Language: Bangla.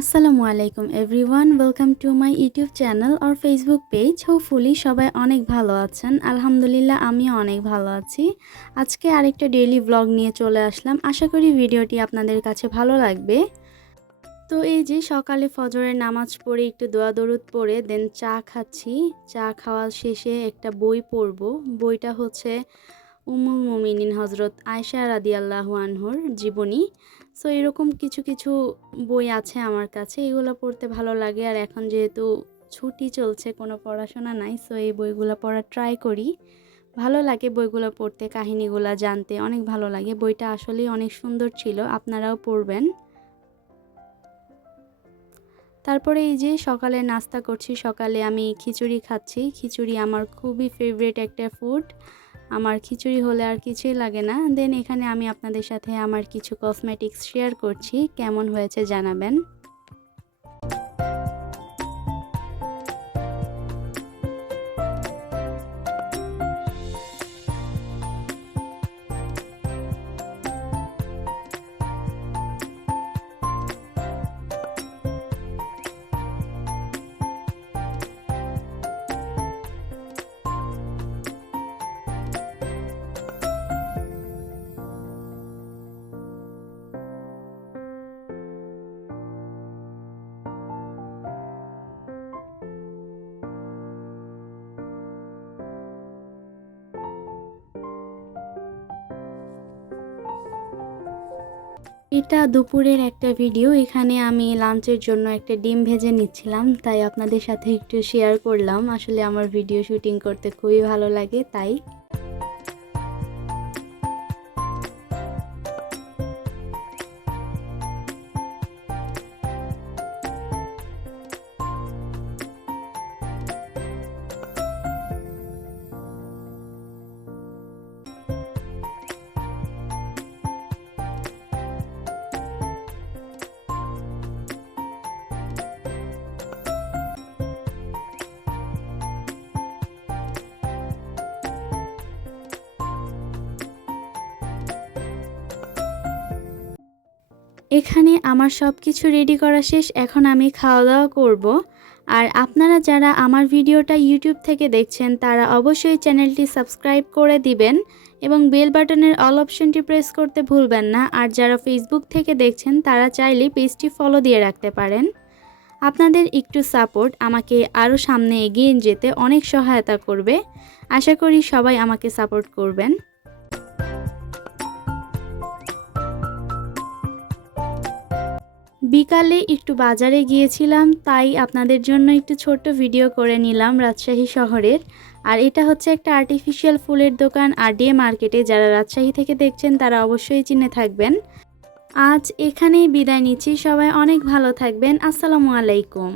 আসসালামু আলাইকুম everyone, welcome to my YouTube channel আর ফেসবুক পেজ। হোপফুলি সবাই অনেক ভালো আছেন। আলহামদুলিল্লাহ আমিও অনেক ভালো আছি। আজকে আরেকটা ডেইলি ব্লগ নিয়ে চলে আসলাম। আশা করি ভিডিওটি আপনাদের কাছে ভালো লাগবে। তো এই যে সকালে ফজরের নামাজ পড়ে একটু দোয়া দরুদ পড়ে দেন চা খাচ্ছি। চা খাওয়া শেষে একটা বই পড়ব। বইটা হচ্ছে উম্মুল মুমিনিন হজরত আয়েশা রাদিয়াল্লাহু আনহুর জীবনী। সো এরকম কিছু কিছু বই আছে আমার কাছে, এগুলো পড়তে ভালো লাগে। আর এখন যেহেতু ছুটি চলছে, কোনো পড়াশোনা নাই, সো এই বইগুলো পড়ার ট্রাই করি। ভালো লাগে বইগুলো পড়তে, কাহিনীগুলো জানতে অনেক ভালো লাগে। বইটা আসলেই অনেক সুন্দর ছিল, আপনারাও পড়বেন। তারপরে এই যে সকালে নাস্তা করছি। সকালে আমি খিচুড়ি খাচ্ছি। খিচুড়ি আমার খুবই ফেভারিট একটা ফুড। আমার খিচুড়ি হলে আর কিছুই লাগে না। দেন এখানে আমি আপনাদের সাথে আমার কিছু কসমেটিক্স শেয়ার করছি, কেমন হয়েছে জানাবেন। এটা দুপুরের একটা ভিডিও। এখানে আমি লাঞ্চের জন্য একটা ডিম ভেজে নিচ্ছিলাম, তাই আপনাদের সাথে একটু শেয়ার করলাম। আসলে আমার ভিডিও শুটিং করতে খুবই ভালো লাগে, তাই। এখানে আমার সব কিছু রেডি করা শেষ। এখন আমি খাওয়া দাওয়া করব। আর আপনারা যারা আমার ভিডিওটা ইউটিউব থেকে দেখছেন তারা অবশ্যই চ্যানেলটি সাবস্ক্রাইব করে দিবেন এবং বেল বাটনের অল অপশনটি প্রেস করতে ভুলবেন না। আর যারা ফেসবুক থেকে দেখছেন তারা চাইলে পেজটি ফলো দিয়ে রাখতে পারেন। আপনাদের একটু সাপোর্ট আমাকে আরও সামনে এগিয়ে যেতে অনেক সহায়তা করবে। আশা করি সবাই আমাকে সাপোর্ট করবেন। বিকালে একটু বাজারে গিয়েছিলাম, তাই আপনাদের জন্য একটু ছোট্ট ভিডিও করে নিলাম রাজশাহী শহরের। আর এটা হচ্ছে একটা আর্টিফিশিয়াল ফুলের দোকান ডে মার্কেটে। যারা রাজশাহী থেকে দেখছেন তারা অবশ্যই চিনে থাকবেন। আজ এখানেই বিদায় নিচ্ছি। সবাই অনেক ভালো থাকবেন। আসসালামু আলাইকুম।